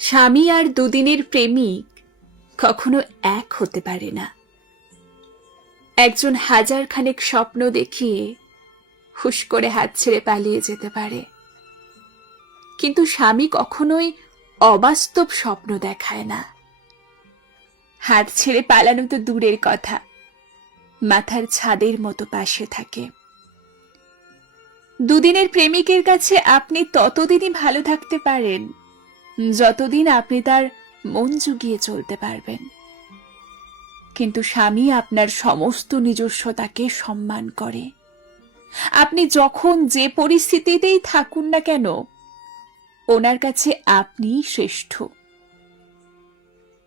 স্বামী আর দুদিনের প্রেমিক কখনো এক হতে পারে না। একজন হাজার খানেক স্বপ্ন দেখিয়ে হুশ করে হাত ছেড়ে পালিয়ে যেতে পারে, কিন্তু স্বামী কখনোই অবাস্তব স্বপ্ন দেখায় না। হাত ছেড়ে পালানো তো দূরের কথা, মাথার ছাদের মতো পাশে থাকে। দুদিনের প্রেমিকের কাছে আপনি ততদিনই ভালো থাকতে পারেন যতদিন আপনি তার মন জুগিয়ে চলতে পারবেন, কিন্তু স্বামী আপনার সমস্ত নিজস্বতাকে সম্মান করে। আপনি যখন যে পরিস্থিতিতেই থাকুন না কেন, ওনার কাছে আপনিই শ্রেষ্ঠ।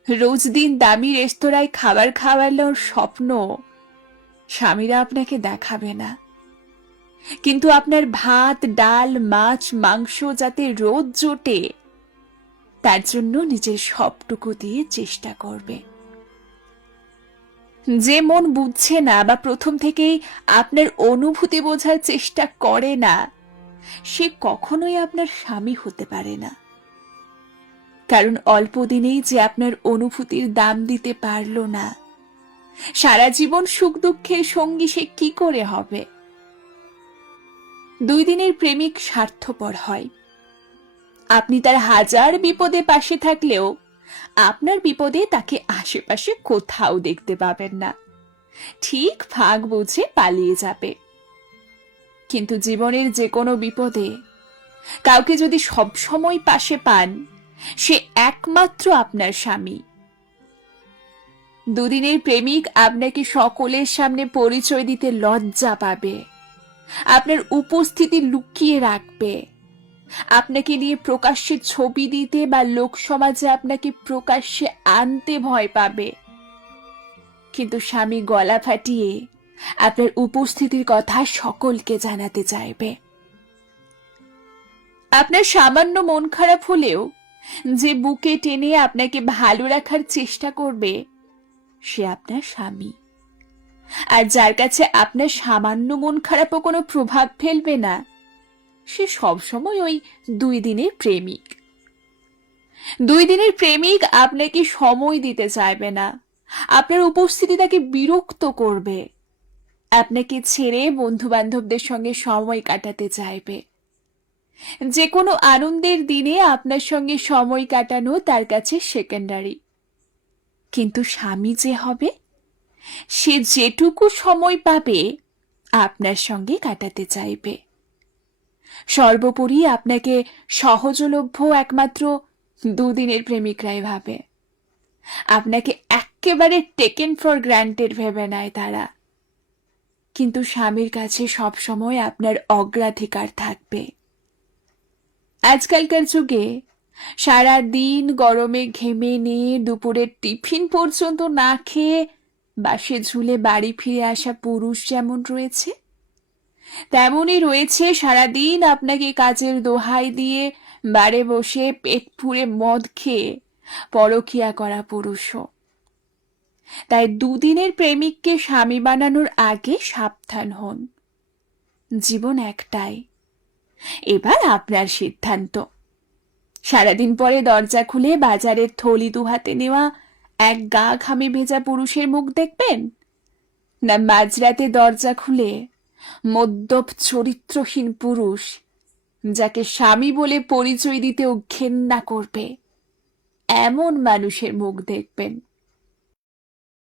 রোজ দিন দামি রেস্তোরাঁয় খাবার খাওয়ানোর স্বপ্ন স্বামীরা আপনাকে দেখাবে না, কিন্তু আপনার ভাত, ডাল, মাছ, মাংস যাতে রোজ জোটে তার জন্য নিজের সবটুকু দিয়ে চেষ্টা করবে। যে মন বুঝছে না বা প্রথম থেকেই আপনার অনুভূতি বোঝার চেষ্টা করে না, সে কখনোই আপনার স্বামী হতে পারে না। কারণ অল্প দিনেই যে আপনার অনুভূতির দাম দিতে পারলো না, সারা জীবন সুখ দুঃখের সঙ্গী সে কি করে হবে? দুই দিনের প্রেমিক স্বার্থপর হয়। আপনি তার হাজার বিপদে পাশে থাকলেও আপনার বিপদে তাকে আশেপাশে কোথাও দেখতে পাবেন না, ঠিক ফাঁক বুঝে পালিয়ে যাবে। কিন্তু জীবনের যে কোনো বিপদে কাউকে যদি সব সময় পাশে পান, সে একমাত্র আপনার স্বামী। দুদিনের প্রেমিক আপনাকে সকলের সামনে পরিচয় দিতে লজ্জা পাবে, আপনার উপস্থিতি লুকিয়ে রাখবে, আপনাকে নিয়ে প্রকাশ্যে ছবি দিতে বা লোক সমাজে আপনাকে প্রকাশ্যে আনতে ভয় পাবে। কিন্তু স্বামী গলা ফাটিয়ে আপনার উপস্থিতির কথা সকলকে জানাতে চাইবে। আপনার সামান্য মন খারাপ হলেও যে বুকে টেনে আপনাকে ভালো রাখার চেষ্টা করবে, সে আপনার স্বামী। আর যার কাছে আপনার সামান্য মন খারাপও কোনো প্রভাব ফেলবে না, সে সবসময় ওই দুই দিনের প্রেমিক। দুই দিনের প্রেমিক আপনাকে সময় দিতে চাইবে না, আপনার উপস্থিতি তাকে বিরক্ত করবে, আপনাকে ছেড়ে বন্ধু বান্ধবদের সঙ্গে সময় কাটাতে চাইবে। যে কোনো আনন্দের দিনে আপনার সঙ্গে সময় কাটানো তার কাছে সেকেন্ডারি, কিন্তু স্বামী যে হবে, সে যেটুকু সময় পাবে আপনার সঙ্গে কাটাতে চাইবে। সর্বোপরি আপনাকে সহজলভ্য একমাত্র দুদিনের প্রেমিকরাই ভাবে। আপনাকে একেবারে টেকেন ফর গ্রান্টেড ভেবে নেয় তারা, কিন্তু স্বামীর কাছে সবসময় আপনার অগ্রাধিকার থাকবে। আজকালকার যুগে সারা দিন গরমে ঘেমে নিয়ে দুপুরের টিফিন পর্যন্ত না খেয়ে বাসে ঝুলে বাড়ি ফিরে আসা পুরুষ যেমন রয়েছে, তেমনই রয়েছে সারাদিন আপনাকে কাজের দোহাই দিয়ে বাড়ি বসে পেট পুড়ে মদ খেয়ে পরকীয়া করা পুরুষও। তাই দুদিনের প্রেমিককে স্বামী বানানোর আগে সাবধান হন। জীবন একটাই, এবার আপনার সিদ্ধান্ত। সারাদিন পরে দরজা খুলে বাজারের থলি দুহাতে নেওয়া এক গা ঘামে ভেজা পুরুষের মুখ দেখবেন, না মাঝরাতে দরজা খুলে মদ্যপ চরিত্রহীন পুরুষ যাকে স্বামী বলে পরিচয় দিতেও ঘেন্না করবে এমন মানুষের মুখ দেখবেন?